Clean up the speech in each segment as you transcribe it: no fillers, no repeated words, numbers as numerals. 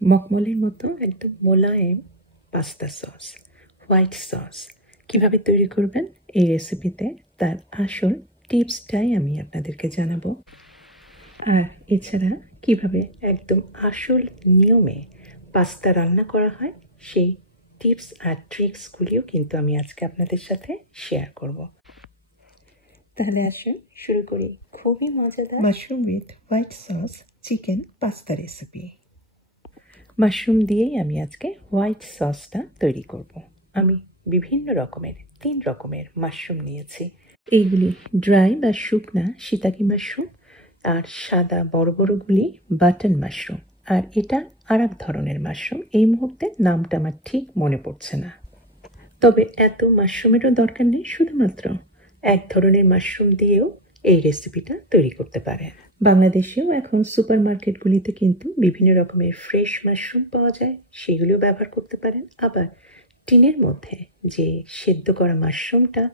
মখমলের মতো একদম মোলায়েম পাস্তা সস, হোয়াইট সস কিভাবে তৈরি করবেন এই রেসিপিতে তার আসল টিপসটাই আমি আপনাদেরকে জানাবো। আর এছাড়া কিভাবে একদম আসল নিয়মে পাস্তা রান্না করা হয় সেই টিপস আর ট্রিক্সগুলিও কিন্তু আমি আজকে আপনাদের সাথে শেয়ার করব। তাহলে আসুন শুরু করি খুবই মজাদার mushroom with white sauce chicken pasta recipe. Mushroom দিয়েই আমি আজকে হোয়াইট সসটা তৈরি করব। আমি বিভিন্ন রকমের 3 রকমের মাশরুম নিয়েছি। এইগুলি ড্রাই বা শুকনা শিতাকি মাশরুম, আর সাদা বড় বড়গুলি বাটন মাশরুম, আর এটা আর এক ধরনের মাশরুম। এই মুহূর্তে নামটা আমার ঠিক মনে পড়ছে না। তবে এত মাশরুমেরও দরকার নেই, শুধুমাত্র এক ধরনের মাশরুম দিয়েও এই রেসিপিটা তৈরি করতে পারেন। বাংলাদেশেও এখন সুপার মার্কেটগুলিতে কিন্তু বিভিন্ন রকমের ফ্রেশ মাশরুম পাওয়া যায়, সেগুলিও ব্যবহার করতে পারেন। আবার টিনের মধ্যে যে সেদ্ধ করা মাশরুমটা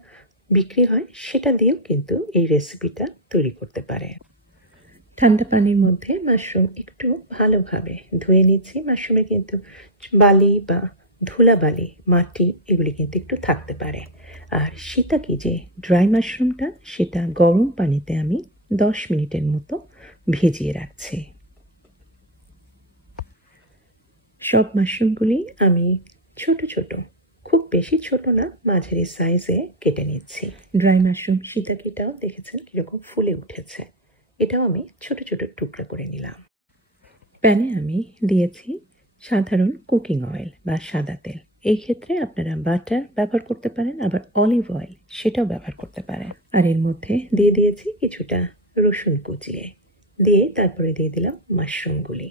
বিক্রি হয় সেটা দিয়েও কিন্তু এই রেসিপিটা তৈরি করতে পারেন। ঠান্ডা পানির মধ্যে মাশরুম একটু ভালোভাবে ধুয়ে নিচ্ছি। মাশরুমে কিন্তু বালি বা ধুলাবালি, মাটি এগুলি কিন্তু একটু থাকতে পারে। আর শিতাকি যে ড্রাই মাশরুমটা সেটা গরম পানিতে আমি 10 মিনিটের মতো ভিজিয়ে রাখছি। সব মাশরুমগুলি আমি ছোট ছোট, খুব বেশি ছোট না, মাঝারি সাইজে কেটে নিচ্ছি। ড্রাই মাশরুম শিতাকিটাও দেখেছেন কিরকম ফুলে উঠেছে, এটাও আমি ছোট ছোট টুকরা করে নিলাম। প্যানে আমি দিয়েছি সাধারণ কুকিং অয়েল বা সাদা তেল। এই ক্ষেত্রে আপনারা বাটার ব্যবহার করতে পারেন, আবার অলিভ অয়েল সেটাও ব্যবহার করতে পারেন। আর এর মধ্যে দিয়ে দিয়েছি কিছুটা রসুন কুচিয়ে, দিয়ে তারপরে দিয়ে দিলাম মাশরুমগুলি।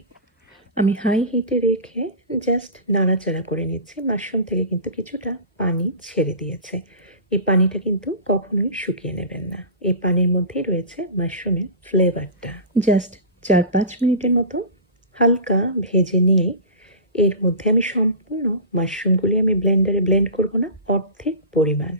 আমি হাই হিটে রেখে জাস্ট নাড়াচাড়া করে নিচ্ছি। মাশরুম থেকে কিন্তু কিছুটা পানি ছেড়ে দিয়েছে, এই পানিটা কিন্তু কখনোই শুকিয়ে নেবেন না। এই পানির মধ্যেই রয়েছে মাশরুমের ফ্লেভারটা। জাস্ট 4-5 মিনিটের মতো হালকা ভেজে নিয়ে এর মধ্যে আমি সম্পূর্ণ মাশরুমগুলি আমি ব্লেন্ডারে ব্লেন্ড করব না, অর্ধেক পরিমাণ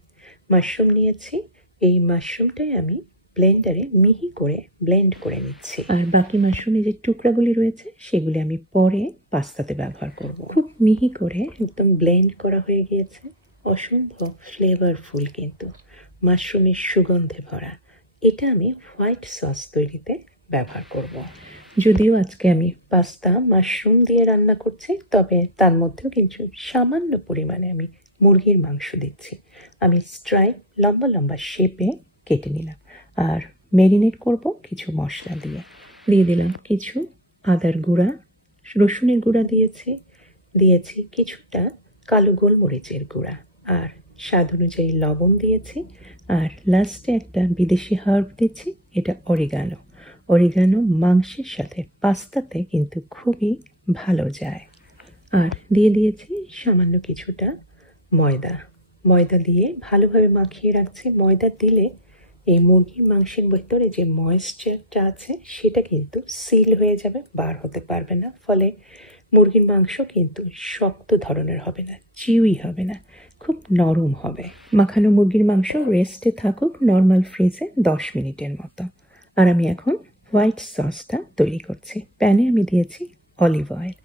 মাশরুম নিয়েছি। এই মাশরুমটাই আমি ব্লেন্ডারে মিহি করে ব্লেন্ড করে নিচ্ছি। আর বাকি মাশরুমের যে টুকরাগুলি রয়েছে সেগুলি আমি পরে পাস্তাতে ব্যবহার করব। খুব মিহি করে একদম ব্লেন্ড করা হয়ে গিয়েছে। অসম্ভব ফ্লেভারফুল কিন্তু মাশরুমের সুগন্ধে ভরা। এটা আমি হোয়াইট সস তৈরিতে ব্যবহার করব। যদিও আজকে আমি পাস্তা মাশরুম দিয়ে রান্না করছি, তবে তার মধ্যেও কিন্তু সামান্য পরিমাণে আমি মুরগির মাংস দিচ্ছি। আমি স্ট্রাইপ লম্বা লম্বা শেপে কেটে নিলাম, আর ম্যারিনেট করব কিছু মশলা দিয়ে। দিয়ে দিলাম কিছু আদার গুঁড়া, রসুনের গুঁড়া দিয়েছি কিছুটা কালো গোলমরিচের গুঁড়া, আর স্বাদ অনুযায়ী লবণ দিয়েছি। আর লাস্টে একটা বিদেশি হার্ব দিচ্ছি, এটা অরিগানো। অরিগানো মাংসের সাথে পাস্তাতে কিন্তু খুবই ভালো যায়। আর দিয়ে দিয়েছি সামান্য কিছুটা ময়দা দিয়ে ভালোভাবে মাখিয়ে রাখছি। ময়দা দিলে এই মুরগির মাংসের ভেতরে যে ময়েশ্চারটা আছে সেটা কিন্তু সিল হয়ে যাবে, বার হতে পারবে না। ফলে মুরগির মাংস কিন্তু শক্ত ধরনের হবে না, চিউই হবে না, খুব নরম হবে। মাখানো মুরগির মাংস রেস্টে থাকুক নর্মাল ফ্রিজে 10 মিনিটের মতো। আর আমি এখন হোয়াইট সসটা তৈরি করছি। প্যানে আমি দিয়েছি অলিভ অয়েল।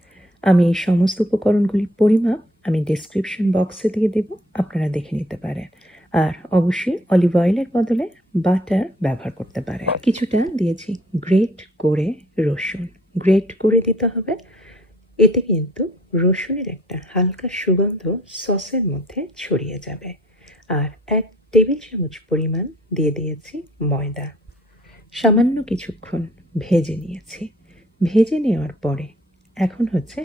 আমি এই সমস্ত উপকরণগুলির পরিমাপ আমি ডেসক্রিপশন বক্সে দিয়ে দেব, আপনারা দেখে নিতে পারেন। আর অবশ্যই অলিভ অয়েলের বদলে বাটার ব্যবহার করতে পারেন। কিছুটা দিয়েছি গ্রেট করে রসুন, গ্রেট করে দিতে হবে। এতে কিন্তু রসুনের একটা হালকা সুগন্ধ সসের মধ্যে ছড়িয়ে যাবে। আর 1 টেবিল চামচ পরিমাণ দিয়ে দিয়েছি ময়দা। সামান্য কিছুক্ষণ ভেজে নিয়েছি। ভেজে নেওয়ার পরে এখন হচ্ছে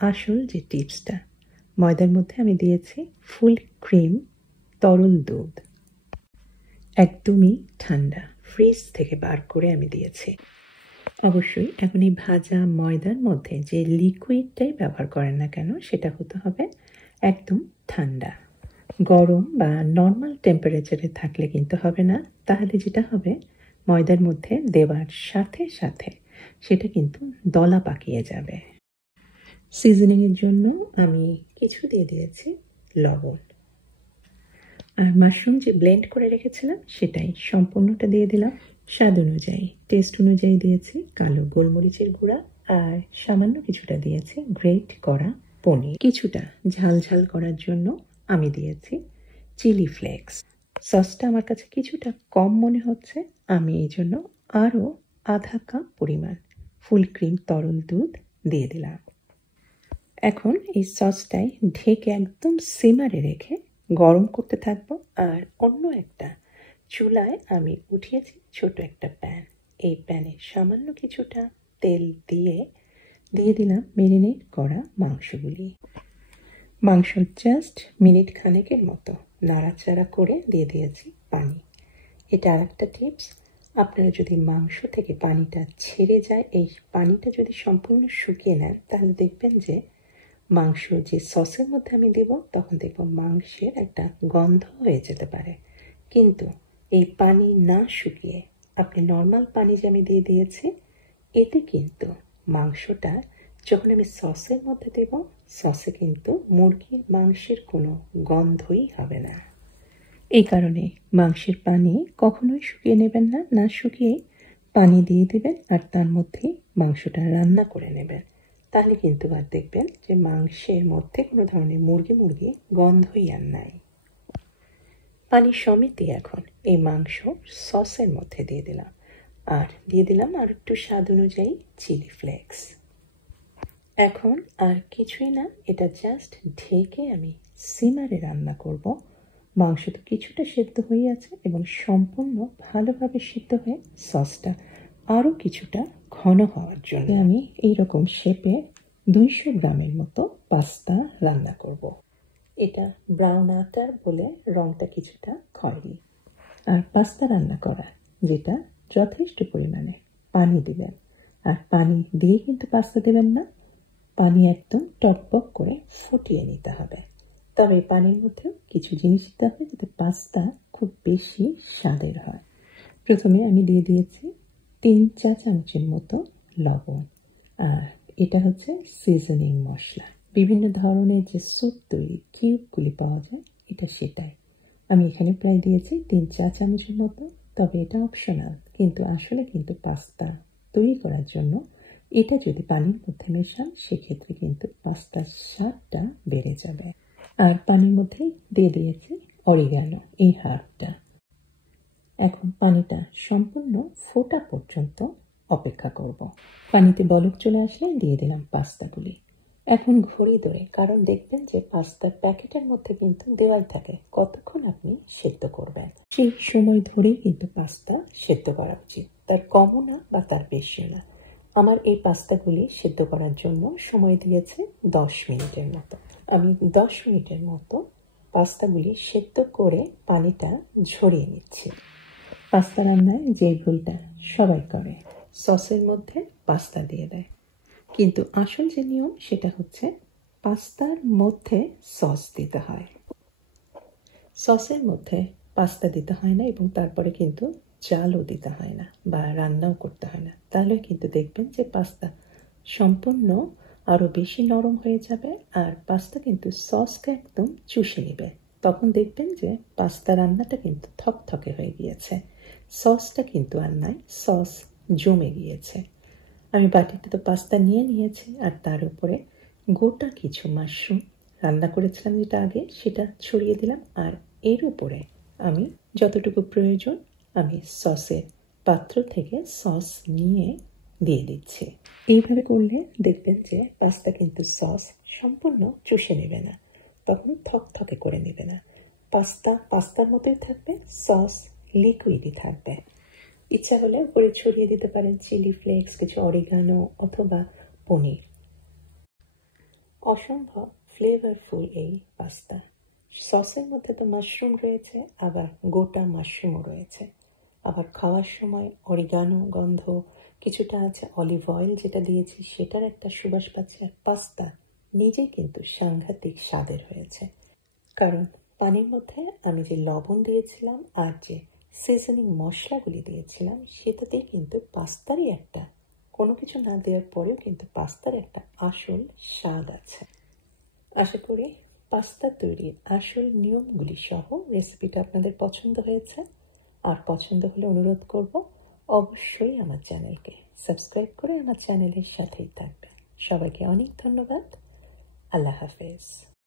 আসল যে টিপসটা, ময়দার মধ্যে আমি দিয়েছি ফুল ক্রিম তরল দুধ, একদমই ঠান্ডা, ফ্রিজ থেকে বার করে আমি দিয়েছি। অবশ্যই এখন এই ভাজা ময়দার মধ্যে যে লিকুইডটাই ব্যবহার করেন না কেন সেটা হতে হবে একদম ঠান্ডা। গরম বা নর্মাল টেম্পারেচারে থাকলে কিন্তু হবে না, তাহলে যেটা হবে ময়দার মধ্যে দেওয়ার সাথে সাথে সেটা কিন্তু দলা পাকিয়ে যাবে। সিজনিংয়ের জন্য আমি কিছু দিয়ে দিয়েছি লবণ, আর মাশরুম যে ব্লেন্ড করে রেখেছিলাম সেটাই সম্পূর্ণটা দিয়ে দিলাম। স্বাদ অনুযায়ী, টেস্ট অনুযায়ী দিয়েছি কালো গোলমরিচের গুঁড়া আর সামান্য কিছুটা দিয়েছি গ্রেট করা পনির। কিছুটা ঝাল ঝাল করার জন্য আমি দিয়েছি চিলি ফ্লেক্স। সসটা আমার কাছে কিছুটা কম মনে হচ্ছে, আমি এই জন্য আরও আধা কাপ পরিমাণ ফুল ক্রিম তরল দুধ দিয়ে দিলাম। এখন এই সসটাই ঢেকে একদম সিমারে রেখে গরম করতে থাকবো। আর অন্য একটা চুলায় আমি উঠিয়েছি ছোট একটা প্যান। এই প্যানে সামান্য কিছুটা তেল দিয়ে দিলাম মেরিনেট করা মাংসগুলি। মাংস জাস্ট মিনিট খানেকের মতো নাড়াচাড়া করে দিয়ে দিয়েছি পানি। এটা আর একটা টিপস, আপনারা যদি মাংস থেকে পানিটা ছেড়ে যায়, এই পানিটা যদি সম্পূর্ণ শুকিয়ে নেন, তাহলে দেখবেন যে মাংস যে সসের মধ্যে আমি দেব, তখন দেখব মাংসের একটা গন্ধ হয়ে যেতে পারে। কিন্তু এই পানি না শুকিয়ে আপনি নর্মাল পানি যে আমি দিয়ে দিয়েছি, এতে কিন্তু মাংসটা যখন আমি সসের মধ্যে দেব, সসে কিন্তু মুরগির মাংসের কোনো গন্ধই হবে না। এই কারণে মাংসের পানি কখনোই শুকিয়ে নেবেন না, না শুকিয়ে পানি দিয়ে দেবেন আর তার মধ্যেই মাংসটা রান্না করে নেবেন। তাহলে কিন্তু আর দেখবেন যে মাংসের মধ্যে কোনো ধরনের মুরগি গন্ধই আর নাই। পানি সমেত এখন এই মাংস সসের মধ্যে দিয়ে দিলাম, আর দিয়ে দিলাম আর একটু স্বাদ অনুযায়ী চিলি ফ্লেক্স। এখন আর কিছুই না, এটা জাস্ট ঢেকে আমি সিমারে রান্না করব। মাংস তো কিছুটা সেদ্ধ হয়ে আছে এবং সম্পূর্ণ ভালোভাবে সিদ্ধ হয়ে সসটা আরও কিছুটা ঘন হওয়ার জন্য আমি এইরকম শেপে 200 গ্রামের মতো পাস্তা রান্না করব। এটা ব্রাউন আটার বলে রংটা কিছুটা খয়েরি। আর পাস্তা রান্না করা যেটা যথেষ্ট পরিমাণে পানি দিবেন, আর পানি দিয়ে কিন্তু পাস্তা দেবেন না, পানি একদম টকবক করে ফুটিয়ে নিতে হবে। তবে পানির মধ্যেও কিছু জিনিস দিতে হবে যাতে পাস্তা খুব বেশি স্বাদের হয়। প্রথমে আমি দিয়ে দিয়েছি 3 চা চামচের মতো লবণ, আর এটা হচ্ছে সিজনিং মশলা। বিভিন্ন ধরনের যে স্যুপ তৈরি কিউবগুলি পাওয়া যায়, এটা সেটাই। আমি এখানে প্রায় দিয়েছি 3 চা চামচের মতো। তবে এটা অপশনাল, কিন্তু আসলে কিন্তু পাস্তা তৈরি করার জন্য এটা যদি পানির মধ্যে মেশান, সেক্ষেত্রে কিন্তু পাস্তার স্বাদটা বেড়ে যাবে। আর পানির মধ্যে দিয়ে দিয়েছি অরিগানো, এই হার্বটা। এখন পানিটা সম্পূর্ণ ফোটা পর্যন্ত অপেক্ষা করব। পানিতে বলক চলে আসলে দিয়ে দিলাম পাস্তাগুলি। এখন ঘড়ি ধরে, কারণ দেখবেন যে পাস্তার প্যাকেটের মধ্যে কিন্তু দেওয়াল থাকে কতক্ষণ আপনি সেদ্ধ করবেন, সেই সময় ধরেই কিন্তু পাস্তা সেদ্ধ করা উচিত, তার কমও না বা তার বেশিও না। আমার এই পাস্তাগুলি সেদ্ধ করার জন্য সময় দিয়েছে 10 মিনিটের মতো। আমি 10 মিনিটের মতো পাস্তাগুলি সেদ্ধ করে পানিটা ঝরিয়ে নিচ্ছি। পাস্তা রান্নায় যে ভুলটা সবাই করে, সসের মধ্যে পাস্তা দিয়ে দেয়, কিন্তু আসল যে নিয়ম সেটা হচ্ছে পাস্তার মধ্যে সস দিতে হয়। সসের মধ্যে পাস্তা দিতে হয় না এবং তারপরে কিন্তু জালও দিতে হয় না বা রান্নাও করতে হয় না। তাহলে কিন্তু দেখবেন যে পাস্তা সম্পূর্ণ আরও বেশি নরম হয়ে যাবে, আর পাস্তা কিন্তু সসকে একদম চুষে নেবে। তখন দেখবেন যে পাস্তা রান্নাটা কিন্তু থকথকে হয়ে গিয়েছে, সসটা কিন্তু আর নাই, সস জমে গিয়েছে। আমি বাটিতে তো পাস্তা নিয়ে নিয়েছি, আর তার উপরে গোটা কিছু মাশরুম রান্না করেছিলাম যেটা আগে, সেটা ছড়িয়ে দিলাম। আর এর উপরে আমি যতটুকু প্রয়োজন আমি সসের পাত্র থেকে সস নিয়ে দিয়ে দিচ্ছি। এইভাবে করলে দেখবেন যে পাস্তা কিন্তু সস সম্পূর্ণ চুষে নেবে না, তখন থকথকে করে নেবে না। পাস্তা পাস্তার মতোই থাকবে, সস লিকুইডই থাকবে। ইচ্ছা হলে উপরে ছড়িয়ে দিতে পারেন চিলি ফ্লেক্স, কিছু অরিগানো অথবা পনির। অসম্ভব ফ্লেভারফুল এই পাস্তা। সসের মধ্যে তো মাশরুম রয়েছে, আবার গোটা মাশরুমও রয়েছে, আবার খাওয়ার সময় অরিগানো গন্ধ কিছুটা আছে, অলিভ অয়েল যেটা দিয়েছি সেটার একটা সুবাস পাচ্ছে, আর পাস্তা নিজে কিন্তু সাংঘাতিক স্বাদের হয়েছে। কারণ পানির মধ্যে আমি যে লবণ দিয়েছিলাম আর যে সিজনিং মশলাগুলি দিয়েছিলাম, সেটাতেই কিন্তু পাস্তারই একটা, কোনো কিছু না দেওয়ার পরেও কিন্তু পাস্তার একটা আসল স্বাদ আছে। আশা করি পাস্তা তৈরির আসল নিয়মগুলি সহ রেসিপিটা আপনাদের পছন্দ হয়েছে। আর পছন্দ হলে অনুরোধ করব অবশ্যই আমার চ্যানেলকে সাবস্ক্রাইব করে আমার চ্যানেলের সাথেই থাকবেন। সবাইকে অনেক ধন্যবাদ। আল্লাহ হাফেজ।